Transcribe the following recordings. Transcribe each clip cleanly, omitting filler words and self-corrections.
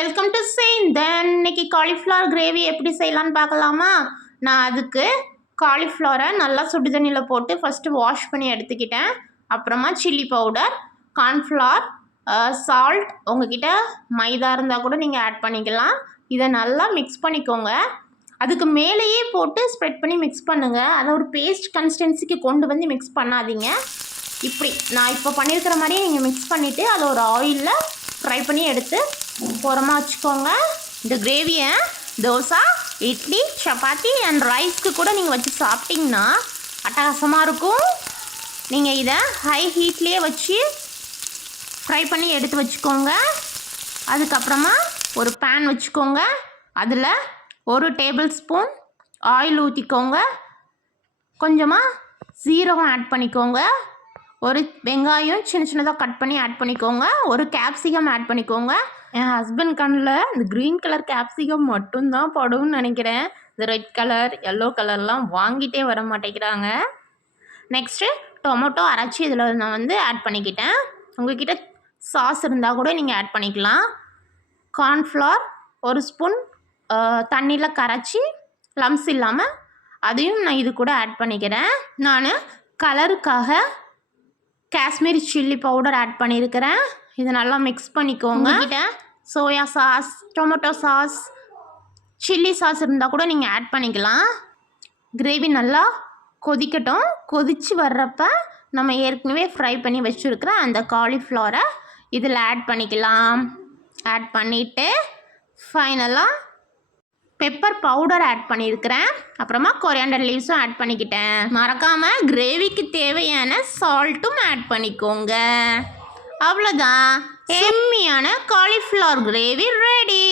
Welcome to Sendhan. இன்னைக்கு cauliflower gravy எப்படி செய்யலான்னு பார்க்கலாமா? நான் அதுக்கு காலிஃப்ளவரை நல்லா சுடு தண்ணியில் போட்டு ஃபஸ்ட்டு வாஷ் பண்ணி எடுத்துக்கிட்டேன். அப்புறமா சில்லி பவுடர், கார்ன்ஃப்ளவர், சால்ட், உங்ககிட்ட மைதா இருந்தால் கூட நீங்கள் ஆட் பண்ணிக்கலாம். இதை நல்லா மிக்ஸ் பண்ணிக்கோங்க. அதுக்கு மேலேயே போட்டு ஸ்ப்ரெட் பண்ணி மிக்ஸ் பண்ணுங்கள். அதை ஒரு பேஸ்ட் கன்சிஸ்டன்சிக்கு கொண்டு வந்து மிக்ஸ் பண்ணாதீங்க. இப்படி நான் இப்போ பண்ணியிருக்கிற மாதிரியே நீங்கள் மிக்ஸ் பண்ணிவிட்டு அதை ஒரு ஆயிலில் ஃப்ரை பண்ணி எடுத்து ஓரமாக வச்சுக்கோங்க. இந்த கிரேவியை தோசை, இட்லி, சப்பாத்தி அண்ட் ரைஸ்க்கு கூட நீங்கள் வச்சு சாப்பிட்டிங்கன்னா அட்டகாசமாக இருக்கும். நீங்கள் இதை ஹை ஹீட்லேயே வச்சு ஃப்ரை பண்ணி எடுத்து வச்சுக்கோங்க. அதுக்கப்புறமா ஒரு பேன் வச்சுக்கோங்க. அதில் 1 டேபிள் ஸ்பூன் ஆயில் ஊற்றிக்கோங்க. கொஞ்சமாக சீரகம் ஆட் பண்ணிக்கோங்க. ஒரு வெங்காயம் சின்ன சின்னதாக கட் பண்ணி ஆட் பண்ணிக்கோங்க. ஒரு கேப்சிகம் ஆட் பண்ணிக்கோங்க. என் ஹஸ்பண்ட் கண்ணில் இந்த க்ரீன் கலர் கேப்சிகம் மட்டும்தான் படும்னு நினைக்கிறேன். இந்த ரெட் கலர், எல்லோ கலர்லாம் வாங்கிட்டே வர மாட்டேங்கிறாங்க. நெக்ஸ்ட்டு டொமேட்டோ அரைச்சி இதில் நான் ஆட் பண்ணிக்கிட்டேன். உங்கள்கிட்ட சாஸ் இருந்தால் கூட நீங்கள் ஆட் பண்ணிக்கலாம். கார்ன்ஃப்ளவர் 1 ஸ்பூன் தண்ணியில் கரைச்சி லம்ஸ் இல்லாமல் அதையும் நான் இது கூட ஆட் பண்ணிக்கிறேன். நான் கலருக்காக காஷ்மீரி சில்லி பவுடர் ஆட் பண்ணியிருக்கிறேன். இதை நல்லா மிக்ஸ் பண்ணிக்கோங்க. கிட்ட soya sauce, tomato sauce, chilli sauce இருந்தால் கூட நீங்கள் ஆட் பண்ணிக்கலாம். கிரேவி நல்லா கொதிக்கட்டும். கொதித்து வர்றப்ப நம்ம ஏற்கனவே ஃப்ரை பண்ணி வச்சுருக்கிற அந்த காலிஃப்ளவரை இதில் ஆட் பண்ணிக்கலாம். ஆட் பண்ணிவிட்டு ஃபைனலாக பெப்பர் பவுடர் ஆட் பண்ணியிருக்கிறேன். அப்புறமா கொரியாண்டர் லீவ்ஸும் ஆட் பண்ணிக்கிட்டேன். மறக்காமல் கிரேவிக்கு தேவையான சால்ட்டும் ஆட் பண்ணிக்கோங்க. அவ்வளோதான், எம்மியான காலிஃப்ளவர் கிரேவி ரெடி.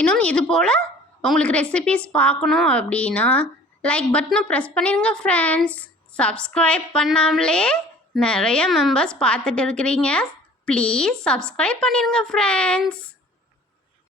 இன்னும் இது போல் உங்களுக்கு ரெசிபீஸ் பார்க்கணும் அப்படின்னா லைக் பட்டனை ப்ரெஸ் பண்ணிடுங்க ஃப்ரெண்ட்ஸ். சப்ஸ்கிரைப் பண்ணாமலே நிறைய மெம்பர்ஸ் பார்த்துட்டு இருக்கிறீங்க. ப்ளீஸ் சப்ஸ்கிரைப் பண்ணிடுங்க ஃப்ரெண்ட்ஸ்.